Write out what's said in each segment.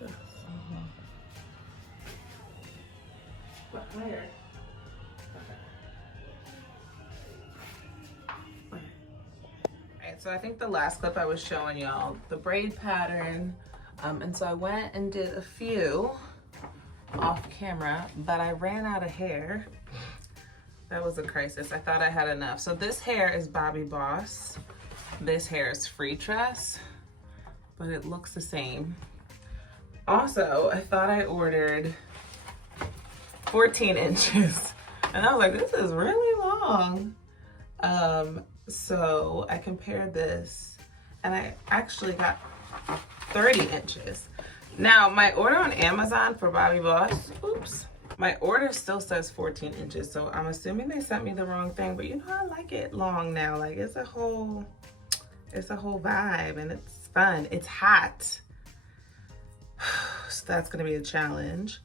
like this. But higher. Okay. Alright, so I think the last clip I was showing y'all the braid pattern. And so I went and did a few off camera, but I ran out of hair. That was a crisis. I thought I had enough. So this hair is Bobbi Boss. This hair is FreeTress, but it looks the same. Also, I thought I ordered 14 inches. And I was like, this is really long. So I compared this and I actually got 30 inches. Now my order on Amazon for Bobbi Boss, oops, my order still says 14 inches. So I'm assuming they sent me the wrong thing, but you know, I like it long now. Like it's a whole vibe and it's fun. It's hot. So that's gonna be a challenge.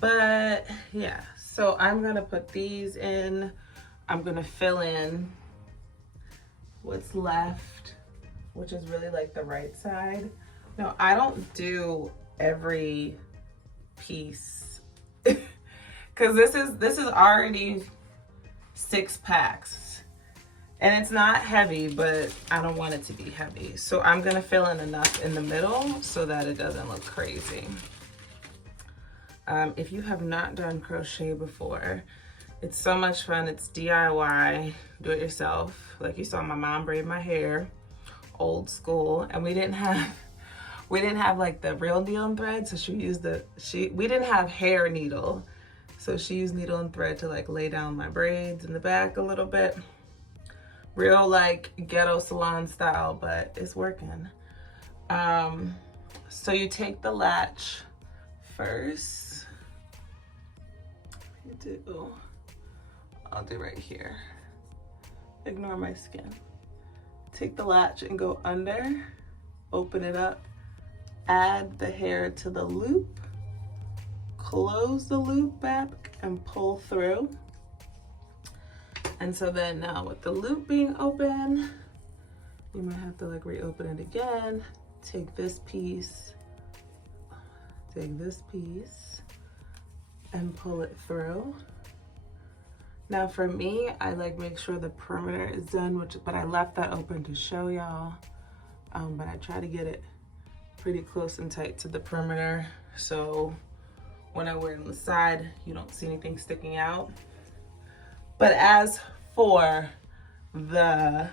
But yeah, so I'm gonna put these in. I'm gonna fill in what's left, which is really like the right side. No, I don't do every piece because this is already 6 packs and it's not heavy, but I don't want it to be heavy. So I'm gonna fill in enough in the middle so that it doesn't look crazy. If you have not done crochet before, it's so much fun. It's DIY, do it yourself. Like you saw my mom braid my hair, old school, and we didn't have like the real needle and thread, so we didn't have hair needle, so she used needle and thread to like lay down my braids in the back a little bit. Real like ghetto salon style, but it's working. So you take the latch first. I'll do right here. Ignore my skin. Take the latch and go under, open it up, add the hair to the loop, close the loop back and pull through. And so then now with the loop being open, you might have to like reopen it again. Take this piece and pull it through. Now for me, I like make sure the perimeter is done, but I left that open to show y'all. But I try to get it pretty close and tight to the perimeter, so when I wear it on the side, you don't see anything sticking out. But as for the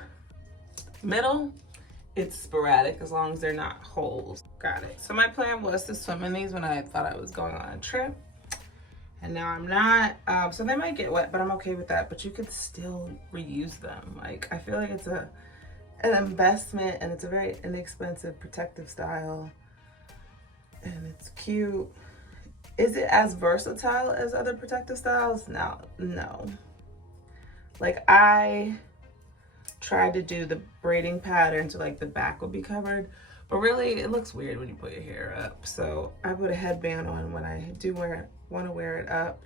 middle, it's sporadic as long as they're not holes. Got it. So my plan was to swim in these when I thought I was going on a trip, and now I'm not. So they might get wet, but I'm okay with that. But you could still reuse them. Like I feel like it's an investment, and it's a very inexpensive protective style, and it's cute. Is it as versatile as other protective styles? No. Like I tried to do the braiding pattern so like the back will be covered, but really it looks weird when you put your hair up. So I put a headband on when I do want to wear it up.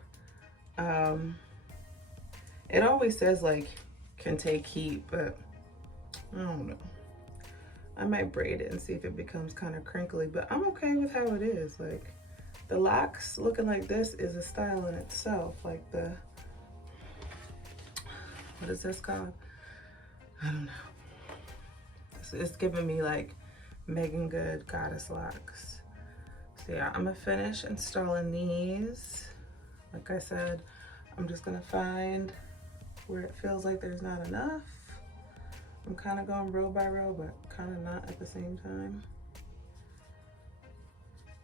It always says like can take heat, but I don't know. I might braid it and see if it becomes kind of crinkly, but I'm okay with how it is. Like the locks looking like this is a style in itself. Like the, what is this called? I don't know. It's giving me like Megan Good goddess locks. So yeah, I'm gonna finish installing these. Like I said, I'm just gonna find where it feels like there's not enough. I'm kind of going row by row, but kind of not at the same time.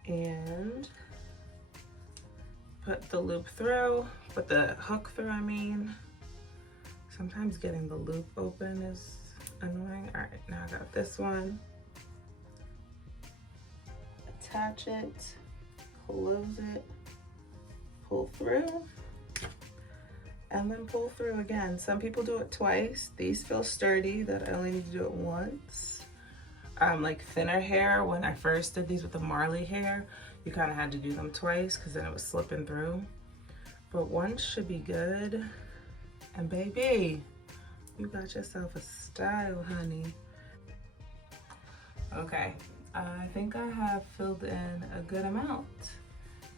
And put the loop through, put the hook through, I mean. Sometimes getting the loop open is annoying. All right, now I got this one. Attach it, close it, pull through, and then pull through again. Some people do it twice. These feel sturdy that I only need to do it once. Like thinner hair, when I first did these with the Marley hair, you kind of had to do them twice because then it was slipping through. But once should be good. And baby, you got yourself a style, honey. Okay, I think I have filled in a good amount,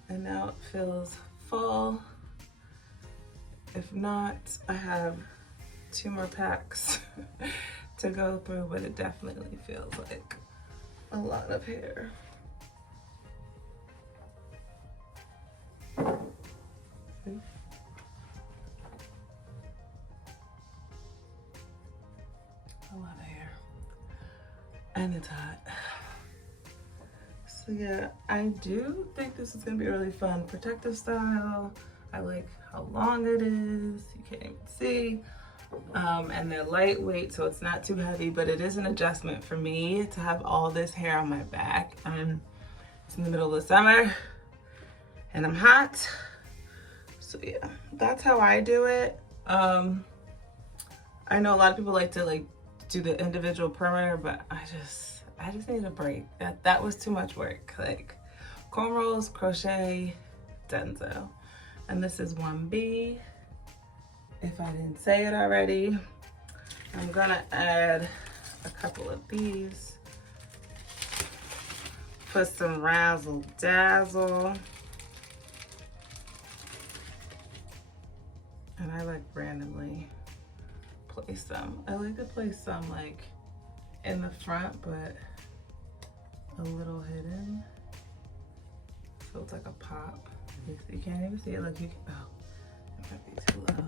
and now it feels full. If not, I have 2 more packs to go through, but it definitely feels like a lot of hair. A lot of hair, and it's hot. So yeah, I do think this is gonna be really fun. Protective style. I like how long it is. You can't even see. And they're lightweight, so it's not too heavy, but it is an adjustment for me to have all this hair on my back. It's in the middle of the summer, and I'm hot. So yeah, that's how I do it. I know a lot of people like to do the individual perimeter, but I just need a break. That was too much work. Like cornrows, crochet, Denso. And this is 1B. If I didn't say it already, I'm gonna add a couple of these. Put some razzle dazzle. And I like randomly place some. I like to place some like in the front, but a little hidden. So it's like a pop. You can't even see it. Like you can, oh, it might be too low.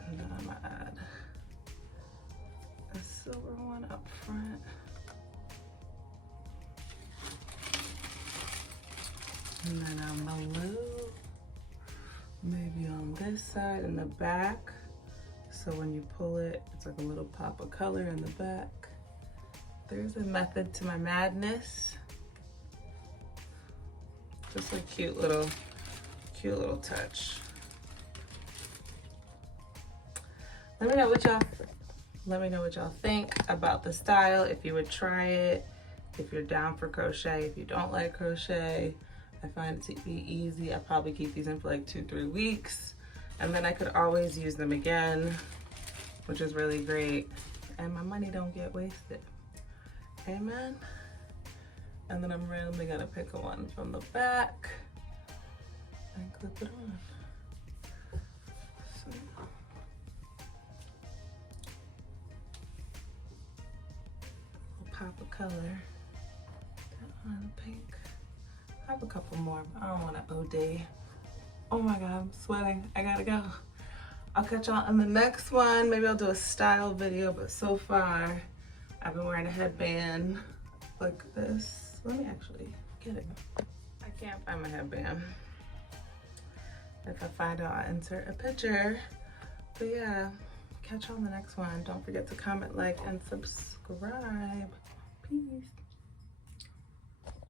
And then I'm gonna add a silver one up front. And then a blue, maybe on this side in the back. So when you pull it, it's like a little pop of color in the back. There's a method to my madness. Just a cute little touch. Let me know what y'all think about the style, if you would try it, if you're down for crochet, if you don't like crochet. I find it to be easy. I probably keep these in for like 2-3 weeks, and then I could always use them again, which is really great. And my money don't get wasted. Amen. And then I'm randomly gonna pick a one from the back and clip it on. So, pop of color. That one pink. I have a couple more, but I don't want to OD. Oh my God, I'm sweating. I gotta go. I'll catch y'all on the next one. Maybe I'll do a style video, but so far I've been wearing a headband like this. Let me actually get it. I can't find my headband. If I find out, I'll insert a picture. But yeah, catch y'all on the next one. Don't forget to comment, like, and subscribe. Peace.